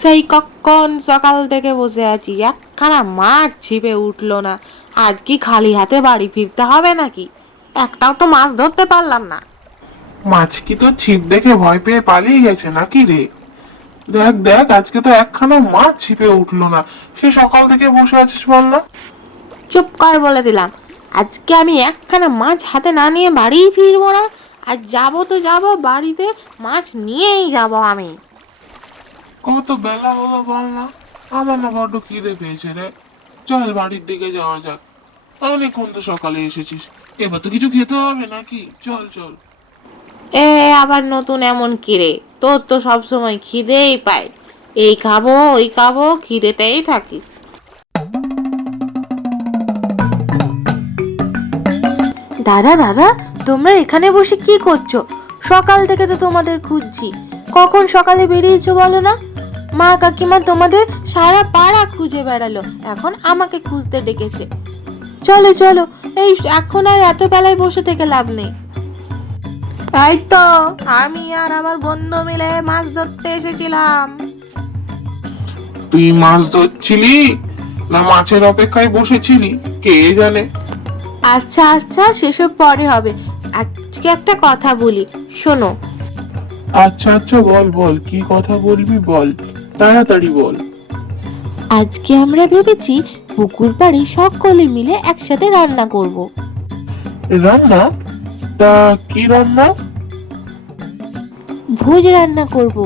সেই কখন সকাল থেকে বসে আছি, একখানা মাছ ছিপে উঠলো না। আজ কি খালি হাতে বাড়ি ফিরতে হবে নাকি? একটাও তো মাছ ধরতে পারলাম না। মাছ কি তো ছিপ দেখে ভয় পেয়ে পালিয়ে গেছে নাকি রে? দেখ দেখ, আজকে তো একখানা মাছ ছিপে উঠলো না। সে সকাল থেকে বসে আছিস বল না। চুপ কর বলে দিলাম। আজকে আমি একখানা মাছ হাতে না নিয়ে বাড়ি ফিরবো না। আর যাবো তো যাবো, বাড়িতে মাছ নিয়েই যাব আমি। কত বেলা হলো বল না। আমার না বড্ড খিদে পেয়েছে রে। চল বাড়ির দিকে যাওয়া যাক। অনেকক্ষণ তো সকালে এসেছিস, এবার তো কিছু খেতে হবে নাকি? চল চল। এ আবার নতুন এমন কিরে? তোর তো সবসময় খিদেই পায়, এই খাবো ওই খাবো, খিদেতেই থাকিস। দাদা দাদা, তোমরা এখানে বসে কি করছো? সকাল থেকে তো তোমাদের খুঁজছি। কখন সকালে বেরিয়েছো বলো না? মা কাকিমা তোমাদের সারা পাড়া খুঁজে বেড়ালো, এখন আমাকে খুঁজতে ডেকেছে। চলো চলো, এই এখন আর এত বেলায় বসে থেকে লাভ নেই। এই তো আমি আর আমার বন্ধু মিলে মাছ ধরতে এসেছিলাম। তুই মাছ ধরছিলি না মাছের অপেক্ষায় বসেছিলি কে জানে। আচ্ছা আচ্ছা, সেসব পরে হবে। আজকে একটা কথা বলি, শোনো। আচ্ছা আচ্ছা, বল বল, কি কথা বলবি বল, তাড়াতাড়ি বল। আজকে আমরা ভেবেছি পুকুর পাড়ে সকলে মিলে একসাথে রান্না করব। রান্না? তা কি রান্না? ভোজ রান্না করব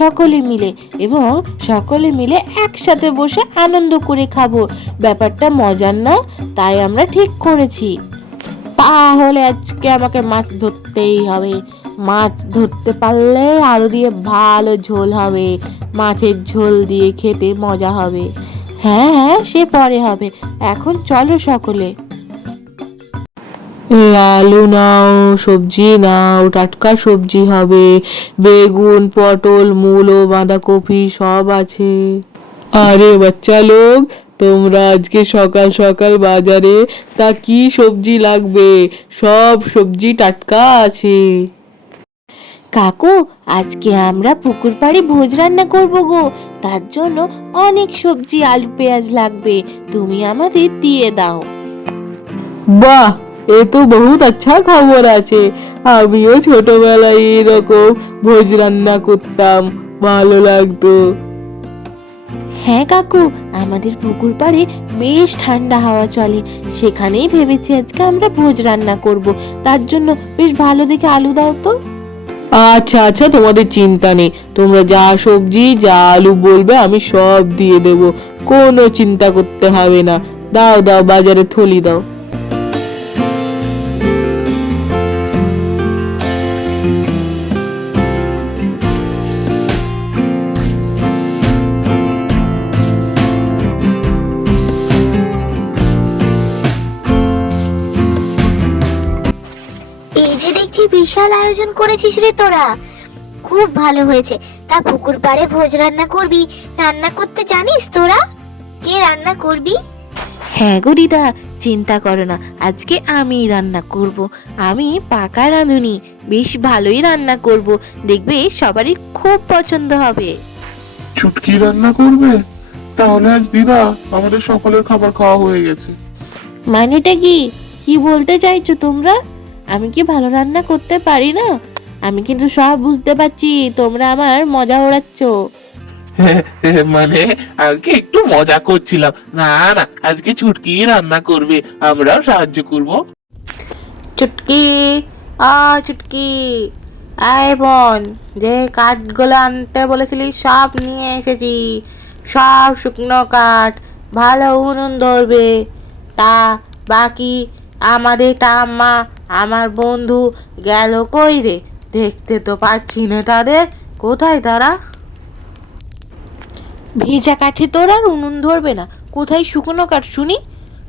সকলে মিলে, এবং সকলে মিলে একসাথে বসে আনন্দ করে খাবো। ব্যাপারটা মজার না? তাই আমরা ঠিক করেছি। তাহলে আজকে আমাকে মাছ ধরতেই হবে। মাছ ধরতে পারলে আলু দিয়ে ভালো ঝোল হবে, মাছের ঝোল দিয়ে খেতে মজা হবে। হ্যাঁ হ্যাঁ, সে পরে হবে, এখন চলো সকলে। আলু নাও, সবজি নাও, টাটকা সবজি হবে, বেগুন পটল মূলো বাঁধাকপি সব আছে। আরে বাচ্চা লোক, তোমরা আজকে সকাল সকাল বাজারে তা কি সবজি লাগবে? সব সবজি টাটকা আছে। কাকু, আজকে আমরা পুকুর পাড়ে ভোজ রান্না করব গো। তার জন্য অনেক সবজি আলু পেঁয়াজ লাগবে, তুমি আমাদের দিয়ে দাও। বাহ, এ তো বহুত আচ্ছা খবর আছে। আমিও ছোটবেলায় এরকম ভোজ রান্না করতাম, ভালো লাগতো। হ্যাঁ কাকু, আমাদের পুকুর পাড়ে বেশ ঠান্ডা হাওয়া চলে, সেখানেই ভেবেছি আজকে আমরা ভোজ রান্না করব। তার জন্য বেশ ভালো দেখে আলু দাও তো। আচ্ছা আচ্ছা, তোমাদের চিন্তা নেই, তোমরা যা সবজি যা আলু বলবে আমি সব দিয়ে দেব, কোনো চিন্তা করতে হবে না। দাও দাও, বাজারে থলি দাও। এই যে দেখছি বিশাল আয়োজন করেছিস রে তোরা, খুব ভালো হয়েছে। তা পুকুর পাড়ে ভোজ রান্না করবি, রান্না করতে জানিস তোরা? কে রান্না করবি? হ্যাঁ গো দিদা, চিন্তা করো না, আজকে আমি রান্না করব। আমি পাকা রাঁধুনি, বেশ ভালোই রান্না করব, দেখবে সবারই খুব পছন্দ হবে। চুটকি রান্না করবে? তাহলে আজ দিদা আমাদের সকলের খাবার খাওয়া হয়ে গেছে। মানেটা কি? কি বলতে চাইছো তোমরা? আমি কি ভালো রান্না করতে পারি না? আমি কিন্তু সব বুঝতে পারছি, তোমরা আমার মজা ওড়াচ্ছ। মানে আর কি একটু মজা করছিলাম। না না, আজকে চুটকি রান্না করবে, আমরাও সাহায্য করব। চুটকি, চুটকি, আয় বোন, যে কাঠগুলো আনতে বলেছিলি সব নিয়ে এসেছি, সব শুকনো কাঠ, ভালো উনুন ধরবে। তা বাকি আমাদের ঠাম্মা, আমার বন্ধু গেল কই রে? দেখতে তো পাচ্ছি না তাদের, কোথায় তারা? ভেজা কাঠে তোর আর উনুন ধরবে না, কোথায় শুকনো কাঠ শুনি?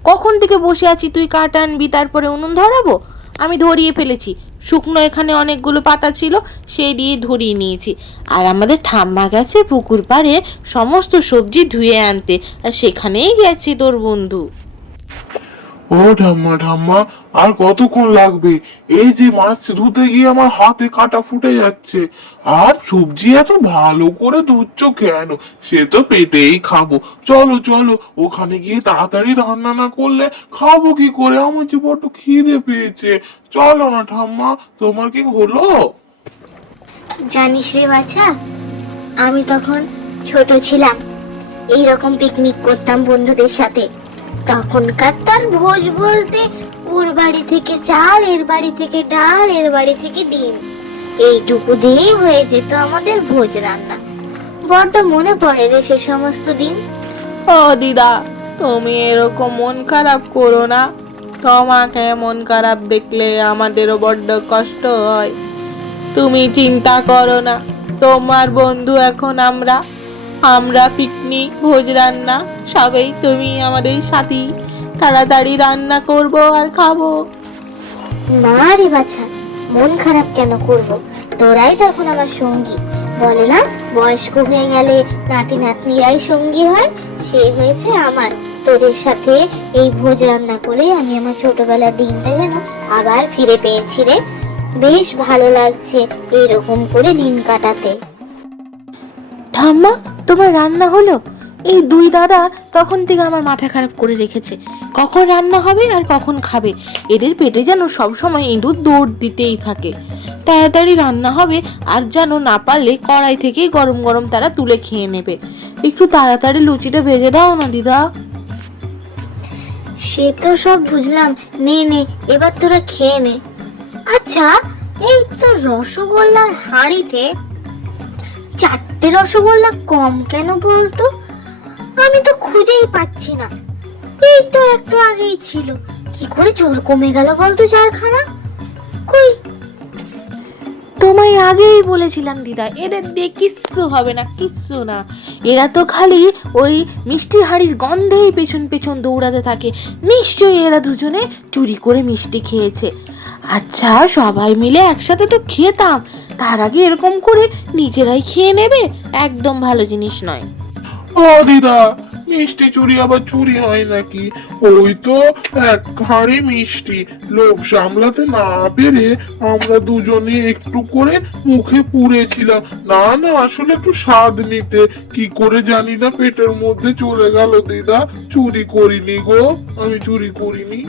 কখন থেকে বসে আছি, তুই কাঠ আনবি তারপরে উনুন ধরাবো? আমি ধরিয়ে ফেলেছি, শুকনো এখানে অনেকগুলো পাতা ছিল, সেই দিয়ে ধরিয়ে নিয়েছি। আর আমাদের ঠাম্মা গেছে পুকুর পাড়ে সমস্ত সবজি ধুয়ে আনতে, আর সেখানেই গেছে তোর বন্ধু। ও ঠাম্মা ঠাম্মা, আর কতক্ষণ লাগবে? এই যে মাছ ধুতে গিয়ে আমার হাতে কাটা ফুটে যাচ্ছে। আর সবজি এত ভালো করে ধুচ্ছ কেন? সে তো পেটেই খাবো। চলো চলো, ওখানে গিয়ে তাড়াতাড়ি রান্না না করলে খাবো কি করে? আমার যে বড্ড খিদে পেয়েছে। চলো না ঠাম্মা, তোমার কি হলো? জানিস রে বাছা, আমি তখন ছোট ছিলাম, এইরকম পিকনিক করতাম বন্ধুদের সাথে। তখনকার তার ভোজ বলতে ওর বাড়ি থেকে চাল, এর বাড়ি থেকে ডাল, এর বাড়ি থেকে ডিম, এইটুকু দিয়েই হয়ে যেত আমাদের ভোজ রান্না। বড্ড মনে পড়ে রে সে সমস্ত দিন। ও দিদা, তুমি এরকম মন খারাপ করো না। তোমাকে মন খারাপ দেখলে আমাদেরও বড্ড কষ্ট হয়। তুমি চিন্তা করো না, তোমার বন্ধু এখন আমরা। আমরা পিকনিক, ভোজ রান্না সবাই তুমি আমাদের সাথী। তাড়াতাড়ি রান্না করব আর খাবো। না রে বাছা, মন খারাপ কেন করব? তোরাই তো এখন আমার সঙ্গী। বলে না, বয়স্ক হয়ে গেলে নাতি নাতনিরাই সঙ্গী হয়, সে হয়েছে আমার। তোদের সাথে এই ভোজ রান্না করে আমি আমার ছোটবেলার দিনটা যেন আবার ফিরে পেয়েছি রে। বেশ ভালো লাগছে এরকম করে দিন কাটাতে। ঠাম্মা, তোমার রান্না হলো? এই দুই দাদা তখন থেকে আমার মাথা খারাপ করে রেখেছে, কখন রান্না হবে আর কখন খাবে। এদের পেটে যেন সব সময় ইঁদুর দৌড় দিতেই থাকে। তাড়াতাড়ি রান্না হবে, আর যেন না পারলে কড়াই থেকেই গরম গরম তারা তুলে খেয়ে নেবে। একটু তাড়াতাড়ি লুচিটা ভেজে দাও না দিদা। সে তো সব বুঝলাম, নে নে, এবার তোরা খেয়ে নে। আচ্ছা, এই তো রসগোল্লার হাঁড়িতে 4টে রসগোল্লা কম কেন বলতো? আমি তো খুঁজেই পাচ্ছি না। এই তো একটু আগেই ছিল, কি করে চোর কমে গেল বলতো 4খানা? কই? তোমায় আগেই বলেছিলাম দিদা, এদের দিয়ে কিচ্ছু হবে না, কিচ্ছু না। এরা তো খালি ওই মিষ্টি হাঁড়ির গন্ধেই পেছন পেছন দৌড়াতে থাকে। নিশ্চয়ই এরা দুজনে চুরি করে মিষ্টি খেয়েছে। আচ্ছা, সবাই মিলে একসাথে তো খেতাম, তার আগে এরকম করে নিজেরাই খেয়ে নেবে? একদম ভালো জিনিস নয়। ও দিদা, মিষ্টি চুরি আবার চুরি হয় নাকি? ওই তো এক হাঁড়ি মিষ্টি, লোভ সামলাতে না পেরে আমরা দুজনে একটু করে মুখে পুড়েছিলাম। না না, আসলে একটু স্বাদ নিতে, কি করে জানি না পেটের মধ্যে চলে গেল দিদা। চুরি করিনি গো, আমি চুরি করিনি।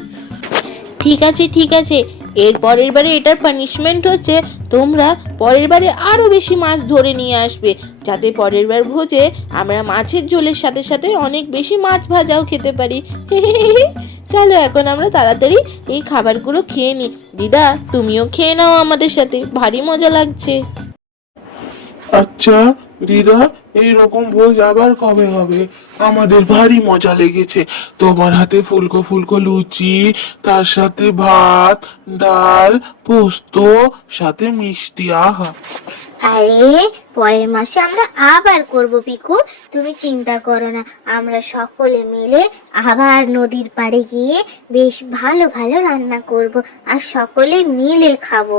ঠিক আছে ঠিক আছে, এর পরের বারে এটার পানিশমেন্ট হচ্ছে তোমরা পরের বারে আরো বেশি মাছ ধরে নিয়ে আসবে, যাতে পরের বার ভোজে আমরা মাছের ঝোলের সাথে সাথে অনেক বেশি মাছ ভাজাও খেতে পারি। চলো এখন আমরা তাড়াতাড়ি এই খাবারগুলো খেয়ে নিই। দিদা, তুমিও খেয়ে নাও আমাদের সাথে, ভারী মজা লাগছে। আচ্ছা দিদা, এইরকম ভোজ আবার কবে হবে? আমাদের ভারী মজা লেগেছে। তোমার হাতে ফুলকো ফুলকো লুচি, তার সাথে ভাত, ডাল, পোস্ত, সাথে মিষ্টি, আহা। আরে, পরের মাসে আমরা আবার করব পিকু, তুমি চিন্তা করো না। আমরা সকলে মিলে আবার নদীর পাড়ে গিয়ে বেশ ভালো ভালো রান্না করব আর সকলে মিলে খাবো।